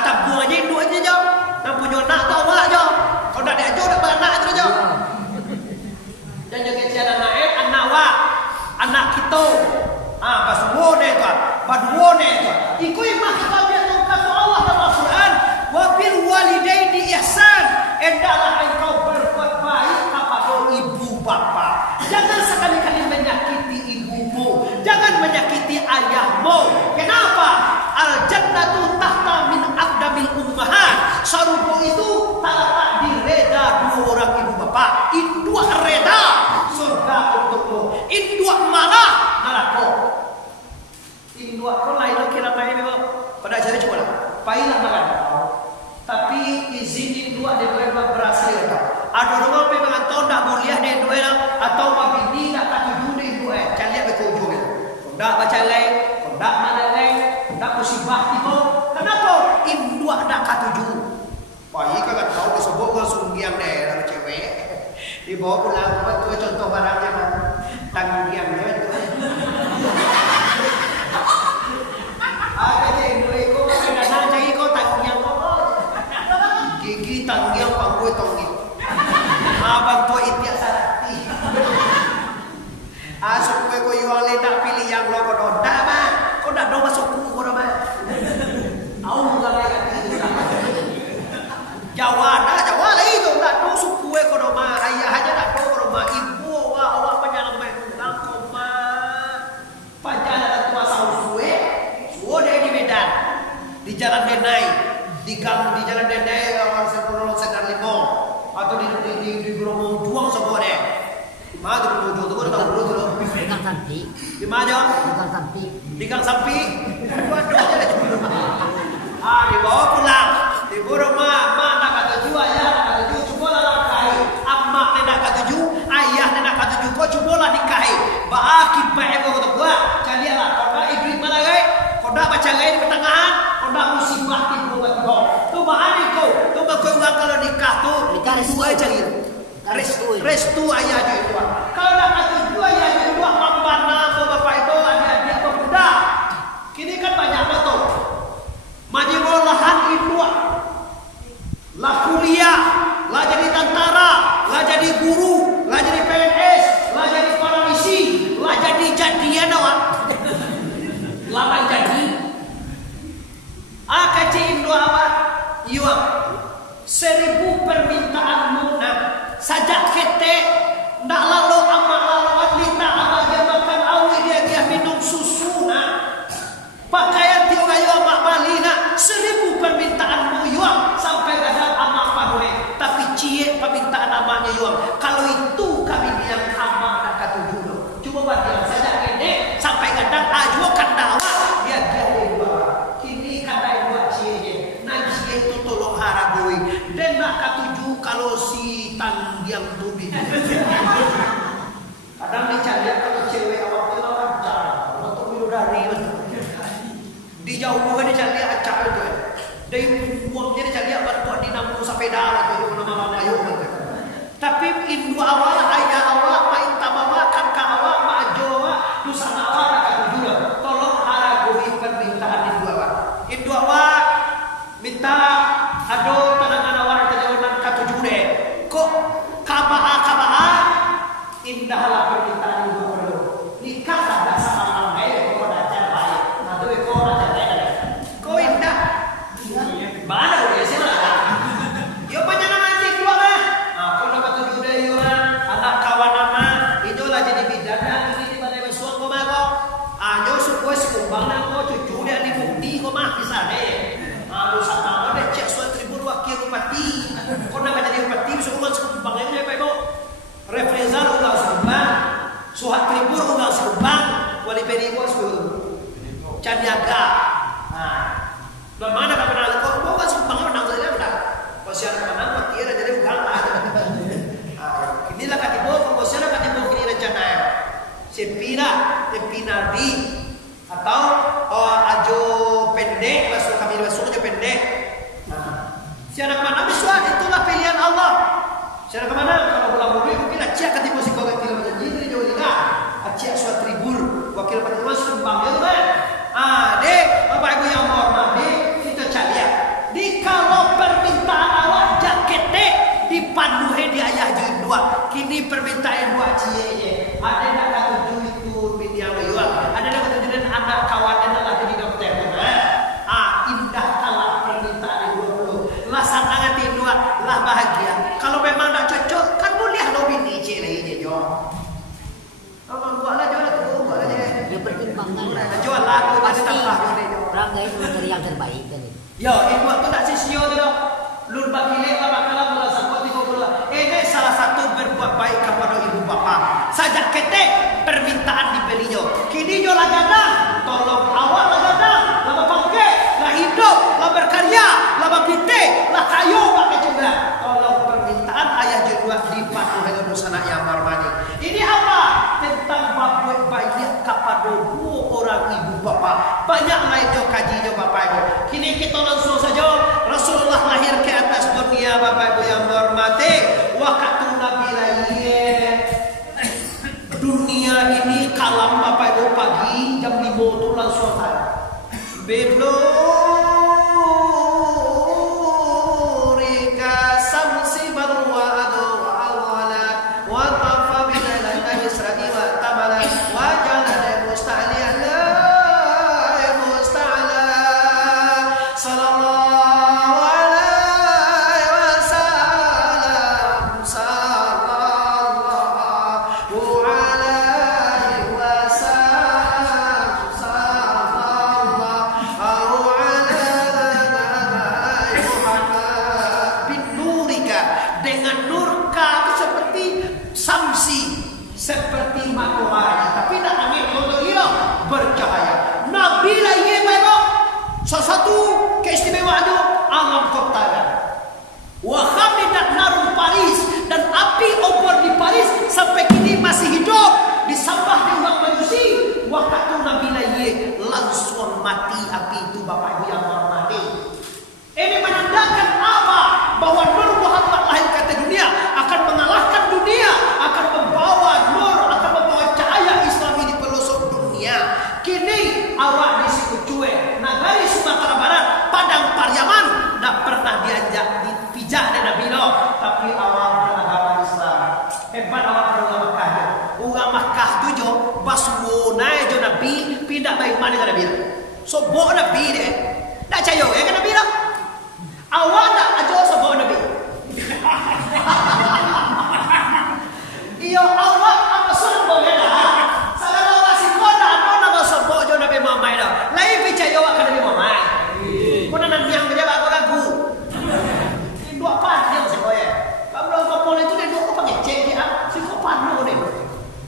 Tabung aja induk aja jauh. Nak penyona tu awak jauh. Kau nak dia jauh nak beranak tu jauh. Dan jaga kecil anak awak, anak kita. Pas wone tu, pas wone tu. Iku imah kita biar tu Allah dalam Al-Quran. Wabil walidaini ihsan. Hendaklah engkau berbuat baik kepada ibu bapa. Jangan sekali-kali menyakiti ibumu, jangan menyakiti ayahmu. Kenapa? Al jannatu tahta min aqdamil ummahat. Surga itu terletak di reda dua orang ibu bapa. Indua reda surga untukmu, indua marah neraka. Indua kau lain kira main memang. Kau dah cari coba lah. Pailah makan. Tapi izin indua dia boleh berhasil. Ada orang memang tahu tak boleh dia indua atau mabini nak tak tuju dia indua. Cari apa kau jual? Kau dah baca lagi, kau dah mana lagi, kau dah musibah tiba. Kenapa indua nak tak tuju? Baik kan tahu disebut kau sunggiang deh lah cewek. Dibawa pulang buat tu contoh barangnya kan. Tanggiang dia tu. Ada indua kau ada nak cari kau tanggiang kau. Gigi tanggiang pangkoi tongi. Abang tua itiak sarati. Asuk kau yuang le nak pilih yang lo kau dah mah. Kau dah dong masuk ku kau dah mah. Au bukan lagi itu. Jawa lah itu nak dong suku kau dah mah. Ayah aja nak dong kau dah mah. Ibu awak penjalan mengulang kau mah. Penjalan tua sausue. Sudah di Medan. Di Jalan Denai. Di Jalan Denai orang sebelum Sedar Limau atau di Bromo Juang semua deh. Di mana di Bromo Juang tu kau tahu dulu. Di Gang Sampi. Di mana? Di Gang Sampi. Di Gang Sampi. Dua aja deh. Dibawa pulang. Di rumah mak nak kata tuju, ayah nak kata tuju, cubalah nikahi. Amak nak kata tuju, ayah nak kata tuju, kau cubalah nikahi. Baakin baik kau kata gua. Carilah. Kau dah ibrit mana gay? Kau dah baca gay di pertengahan. Kau dah musibah di rumah kau. Tu bahani kau. Tu kau ulang kalau nikah tu. Nikah restu aja gitu. Restu ayah aja itu. Kalau nak kata tuju ayah aja itu. Mambana bapak itu adik-adik pemuda. Kini kan banyak betul. Maju olahan itu. Lah kuliah, lah jadi tentara, lah jadi guru, lah jadi PNS, lah jadi polisi, lah jadi jadian awak. Lah jadi. Kacin dua apa? Iwak 1000 permintaan munah sajak kete ndak lalu amak laluan lita amak dia makan awi dia minum susu nah pakaian tiup ayu amak balina 1000 permintaan mu iwak sampai kadang amak padune tapi cie permintaan amaknya iwak kalau itu kami bilang amak nak katujuh coba buat dia sajak kete sampai kadang ajuan kandawa dia kini kadang buat cie nanti itu tolong haragui dan nak katuju kalau si tanggiang tubi kadang dicari kalau cewek awak itu lancar untuk bidadari di jauh bukan dicari acak itu dari uangnya dicari buat dinampu sepeda atau nama-nama yuk tapi induk awak ayah awak main tabawa kakak awak majo awak dusana awak nak katuju tolong haragui permintaan induk awak minta ado tanangan awak terjauhan katuju deh kok kabaa indahlah permintaan ibu perlu nikah ada sama baik kau dah cara baik atau kau dah cara baik kau indah mana boleh siapa yo panjang nanti dua lah kau dah katuju deh yo anak kawan nama itu lah jadi bidan ini di balai besuang kau mah kau yo suku sekumbang nak kau cucu dia di bukti kau mah bisa deh sama ada cek suat tribun wakil bupati kau nak jadi bupati sekolah sekumbang yang apa itu Refrizal ugal sekumbang suhat tribun ugal sekumbang wali peniko sekumbang Caniaga dan mana kau kenal kau ugal sekumbangnya menang saja udah kau siapa menang kau kira jadi ugal inilah katibo kau siapa katibo kini rencana Sepinardi atau ajo pendek kami masuk aja pendek. Siapa kemana misal itulah pilihan Allah. Siapa kemana kalau pulang bumi mungkin acak ketipu si kau kecil menjanji jadi jauh buat. Kini permintaan buat cie. Ada nak kata tujuh itu media juga. Ada nak kata jadi anak kawan dan nak jadi dokter. Indah kalah permintaan yang 20. Lah sangat tinua lah bahagia. Kalau memang nak cocok kan boleh lo bini cie lagi je. Kalau buatlah jual tu, buatlah je. Ya pertimbangkan lah. Jual lah tu Pasti tambah. Rangga itu mencari yang terbaik kan itu. Yo, ibu tu tak sisio tu dah. Lur bakile lah bakalan mula sampai 30. Ini salah satu berbuat baik kepada ibu bapa. Sajak ketek permintaan diberinya. Kini nyo lah gadang, tolong awak lah gadang, lah bangke, lah hidup, lah berkarya, lah bapite, lah kayu pakai juga. Tolong permintaan ayah juga dipatuhi dengan dosa yang marmani. Ini apa? Tentang berbuat baik kepada dua orang ibu bapa. Banyak lainnya kajinya bapak ibu. Kini kita langsung saja. Rasulullah lahir ke atas dunia bapak ibu yang hormati. Waktu Nabi lahir dunia ini kalam bapak ibu pagi jam 5 tu langsung ada. Binurika samsi barwa adu awala wa tafa bilailata isra'i wa tamala wa jalada musta'liya seperti matahari, tapi nak ambil contoh dia bercahaya. Nabi lahir baik. Salah satu keistimewaannya alam kebutaran. Wa khamidat narun Paris, dan api obor di Paris sampai kini masih hidup disembah di uang majusi. Waktu Nabi lahir langsung mati api itu bapak ibu yang hormati. Ini menandakan apa? Bahwa Nur Muhammad lahir ke dunia akan mengalahkan dunia, akan membawa nur, akan membawa cahaya Islam di pelosok dunia. Kini awak di Sikucue, Nagari Sumatera Barat, Padang Pariaman, tak pernah diajak dipijak dan Nabi no, tapi awak beragama Islam. Hebat awak beragama Makkah. Orang Makkah tu jo baswona jo Nabi pindah baik mana ke Nabi. Sobok Nabi deh. Tak cayo ya ke Nabi lah. Awak tak ajar sebab Nabi. Iyo awak apa sebab dah. Salah awak si kona nama sebab jo Nabi Muhammad dah. Lain percaya awak ke Nabi Muhammad. Kona nan yang dia aku gagu. Dua pan dia sebab ya. Kalau ngomong itu dia dua pengecek dia. Si kau panu ni.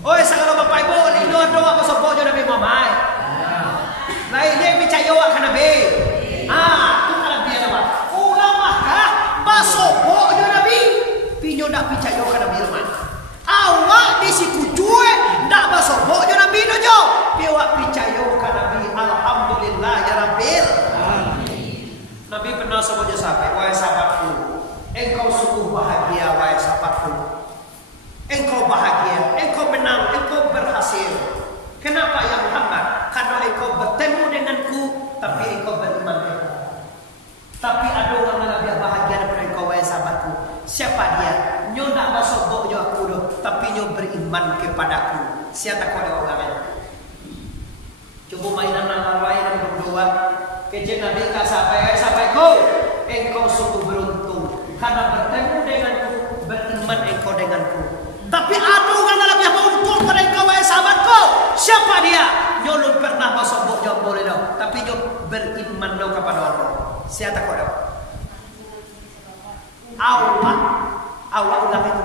Oi salah bapak ibu ni dua apa sebab jo Nabi Muhammad. Lain dia percaya awak ke Nabi. Tu kalau dia nama. Sobok je Nabi pinyo dak percaya ke Nabi Muhammad. Awak di Sikucue dak basobok je Nabi no jo. Awak percaya ke Nabi. Alhamdulillah ya Rabbil alamin. Nabi pernah sebut sampai wahai sahabatku, engkau sungguh bahagia wahai sahabatku. Engkau bahagia, engkau menang, engkau berhasil. Kenapa ya Muhammad? Karena engkau bertemu denganku, tapi engkau beriman denganku. Tapi ada orang yang lebih bahagia daripada engkau wahai sahabatku. Siapa dia? Nyo nak basobok jo aku doh, tapi nyo beriman kepadaku. Siapa kau ada orang lain? Coba mainan nama lain dan berdoa. Kecil Nabi kata sahabatku, engkau sungguh beruntung karena bertemu denganku, beriman engkau denganku. Tapi ada orang yang lebih beruntung pada engkau wahai sahabatku. Siapa dia? Nyo belum pernah basobok jo boleh doh, tapi nyo beriman doh kepada Allah. Siapa kau dah? Awak ulang itu.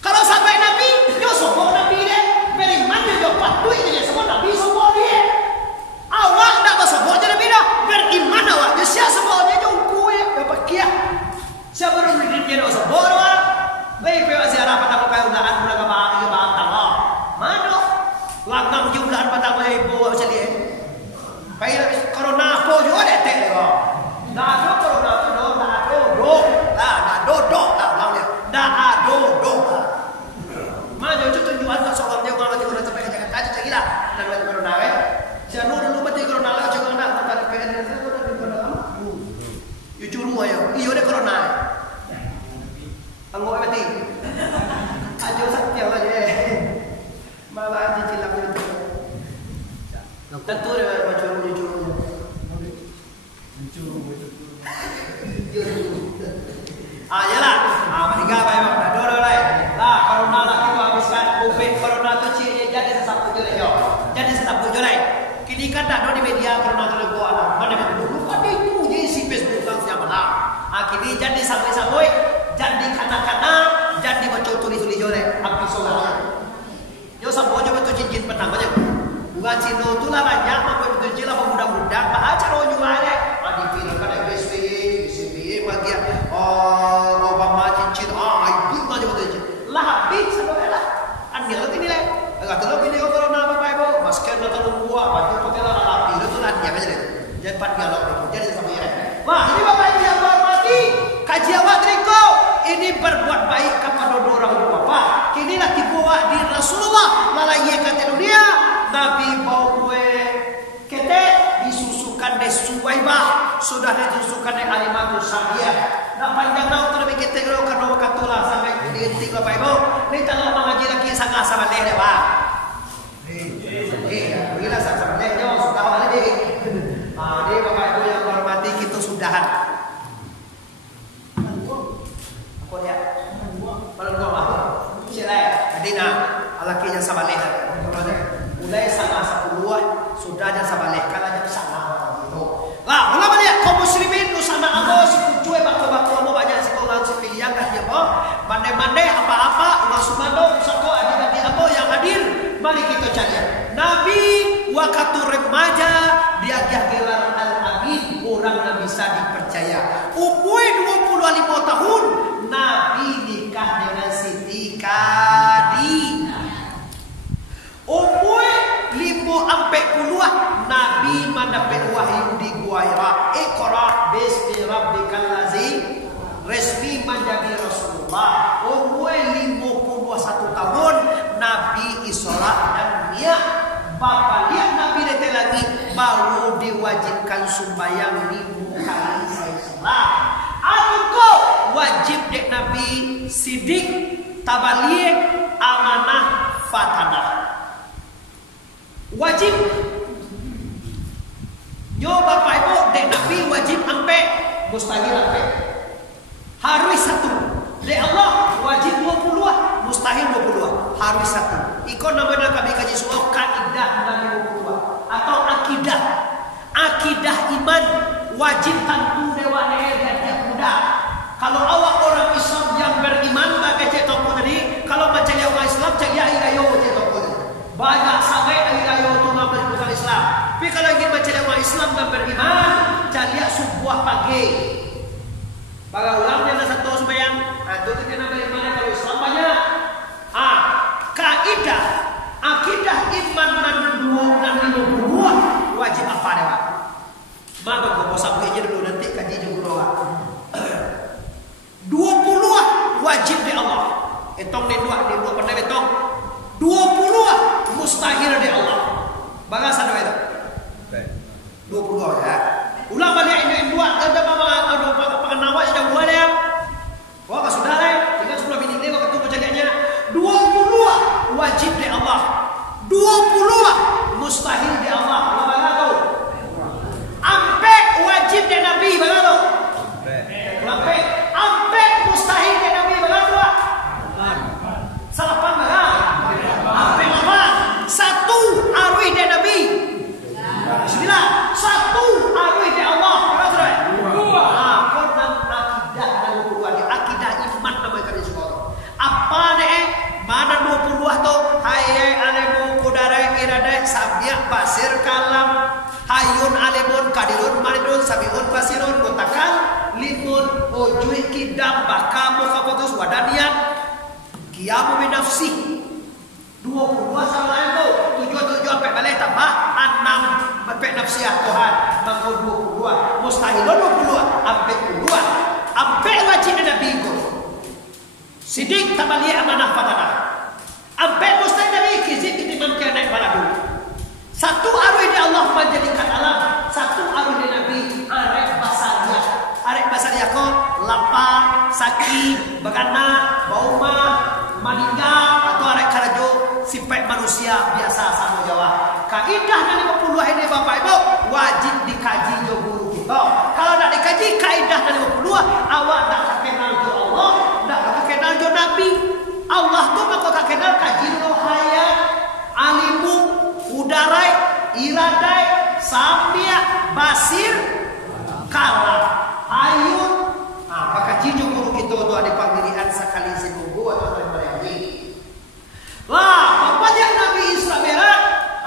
Kalau sampai Nabi, yo sobok Nabi deh. Beriman yo patuh ini semua Nabi sobok dia. Awak tak basobok je Nabi dah. Beriman awak. Yo siapa soboknya yo kue yo pakia. Siapa orang beriman yo sobok awak. Baik pe ziarah pada kau undangan udah ke bantang. Mana? Langang jumlah pada kau ibu macam ni. Baik corona apa juga ada tek lego. Dah ada corona tu dah ada do. Dah ada do dah ulang dia. Dah ada do. Mana tu tunjuan tak seorang dia kalau corona sampai jangan kaji lagi lah. Dan lagi corona eh. Jangan dulu mati corona lah jangan nak pada PN itu dah corona. You curu ayo. Iyo ada corona. Angguk mati. Ajo satya aja. Malah dicilak itu. Tentu dia macam lucu-lucu. Yalah. Mereka baik baik. Dua lah. Lah, corona lah kita habiskan COVID corona tu cik jadi sesapu je lah. Jadi sesapu je lah. Kini kan tak ada di media corona tu lepas ada. Mana dulu kan itu je si Facebook kan siapa lah. Kini jadi sampai-sampai, jadi kana-kana, jadi macam tulis-tulis je lah. Habis soalnya. Yo sampai je betul cincin petang aja. Bukan Cino tu lah banyak, apa betul je lah pemuda-muda. Pak acara orang jual deh. Di film kan ada SBY bagian. Obama cincin. Itu aja betul je. Lah habis sampai lah. Anil lagi ni lah. Agak tu video corona apa ibu. Masker nak tahu buat, baju pakai lah rapi. Itu lah dia aja deh. Jadi pat dialog itu. Jadi sampai ya. Wah ini bapak ibu yang hormati. Kaji awak teriko. Ini berbuat baik kepada orang tua. Kini lah dibawa di Rasulullah. Lalai kata dunia. Nabi bawa kue ketek disusukan di Suwaibah, sudah disusukan di Alimatul Sa'diyah. Nak panjang tahu terlebih ketek kalau karena katulah sampai diintik lah Pak Ibu. Ini tanah mengaji lagi sangat sama leh deh Pak. Beginilah sama leh jauh sudah balik. Ini Bapak Ibu yang hormati kita sudahan. Apa dia? Malam gua. Siapa? Adina, alakinya sama leh. Mulai sana 10 sudah aja sabalik kalau aja sana gitu. Lah, ulama dia kaum muslimin nu sana Allah si kucue bako-bako mau banyak si kaulan si pilihan kan dia boh. Mande-mande apa-apa ulah sumado sako adik-adik abo yang hadir. Mari kita cari. Nabi waktu remaja dia gelar Al-Amin, orang yang bisa dipercaya. Umur 25 tahun Nabi nikah dengan Siti Khadijah. Umur 5-10 Nabi mendapat wahyu di Gua Hira. Iqra bismi rabbikal ladzi resmi menjadi Rasulullah. Umur 51 tahun Nabi Isra dan Mi'raj. Bapak lihat Nabi datang lagi baru diwajibkan sembahyang 5 kali salat. Aku wajib dek Nabi sidik, tabligh, amanah, fatanah. Wajib nyo bapak ibu dek Nabi wajib ampe mustahil ampe harus satu dek Allah wajib 20 mustahil 20 harus satu ikon namanya kami kaji soal kaidah Nabi 20 atau akidah iman wajib tentu dewa dan dia muda. Kalau awak orang Islam yang beriman bagai cek toko tadi kalau macam orang Islam cek ya ayo cek toko banyak sampai ayo tu nak beriman Islam. Tapi kalau ingin macam orang Islam dan beriman, cari sebuah pagi. Bagai ulang dia satu sembahyang. Itu kita nak beriman kalau Islam banyak. Kaidah, akidah iman dan dua wajib apa dia Pak? Maka kau sampai aja dulu nanti kaji dulu lah. 20 wajib di Allah. Etong ni dua pandai betong. 20 mustahil di Allah. Bagasan itu. 20 ya. Ulang balik ini dua. Ada pengenawa ada dua dia. Wah sudah lah. Tinggal 10 minit lagi waktu penjaganya. 20 wajib di Allah. 20 mustahil di Allah. Bagaimana tu? Ampe wajib di Nabi. Bagaimana tu? Ampe mustahil di Nabi. Bagaimana tu? Salapan bagaimana? Ampe apa? Satu arwah di Nabi. Bismillah. Satu arwah di Allah. Bagaimana? Dua. Akidah dan 20 akidah iman namanya kali semua. Apa deh? Mana 20 tu? Hai alimun kudara irada sabiak basir kalam. Hayun alimun kadirun maridun sabiun basirun mutakal limun ujui kidam bakamu kapotus wadanian kiamu binafsi 20 sama itu 7 sampai balik tambah 6 sampai nafsiah Tuhan maka 22 mustahil 20 sampai 2 sampai wajib Nabi itu sidik tabali amanah fatanah sampai mustahil Nabi kizik kitiman kia naik baladu satu arwah di Allah menjadikan alam satu arwah di Nabi arek basariah kok lapar sakit begana biasa sama Jawa. Kaidah dari 50 ini Bapak Ibu wajib dikaji jo guru kita. Kalau tidak dikaji kaidah dari 50 awak tak kenal jo Allah, tak kenal jo Nabi. Allah tu maka kenal kaji rohaya, alimu, udarai, iradai, samia, basir, kalam, ayun. Maka kaji jo guru kita tu ada panggilan sekali seminggu atau hari-hari. Wah, bapaknya Nabi Israel.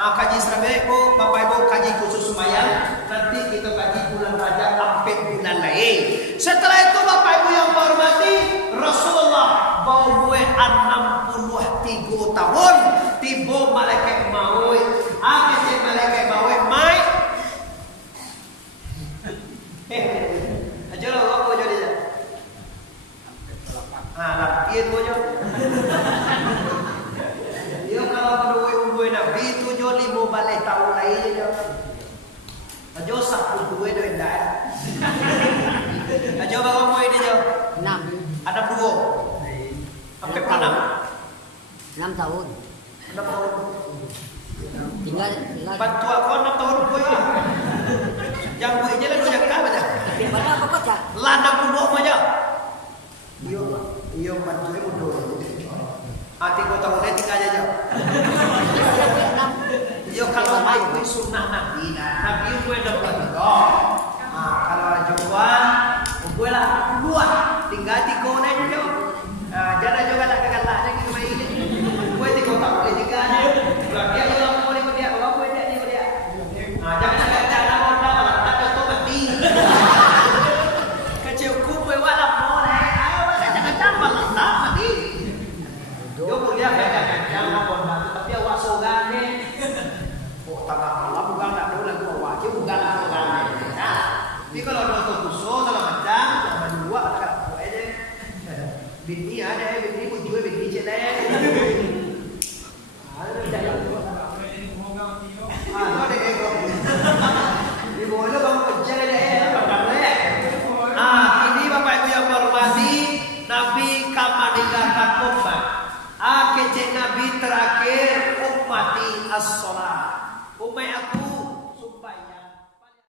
Kaji Israel ko, Bapak Ibu kaji khusus semayang. Nanti kita kaji bulan Rajab sampai bulan lain. Setelah itu Bapak Ibu yang hormati, Rasulullah bawa 63 tahun tiba malaikat maut. Akhirnya malaikat maut mai. Aja lah apa jadi. Lakian bojo. Dia kalau berdua Nabi itu jo 5 balik tahun lain je. Ajo 12 dah indah. Ajo berapa umur ini jo? 6. Ada 2. Sampai 6 tahun. 6 tahun. Tinggal Bantu aku 6 tahun gue ya. Yang gue aja lah 2 jam apa aja. Mana apa baca? Lah 60 aja. Iyo bantu mundur. Hati kau tahu dia tinggal aja. Yo kalau mai gue sunnah Nabi, Nabi gue dapat kalau jual gue lah 2 tinggal 3 nih.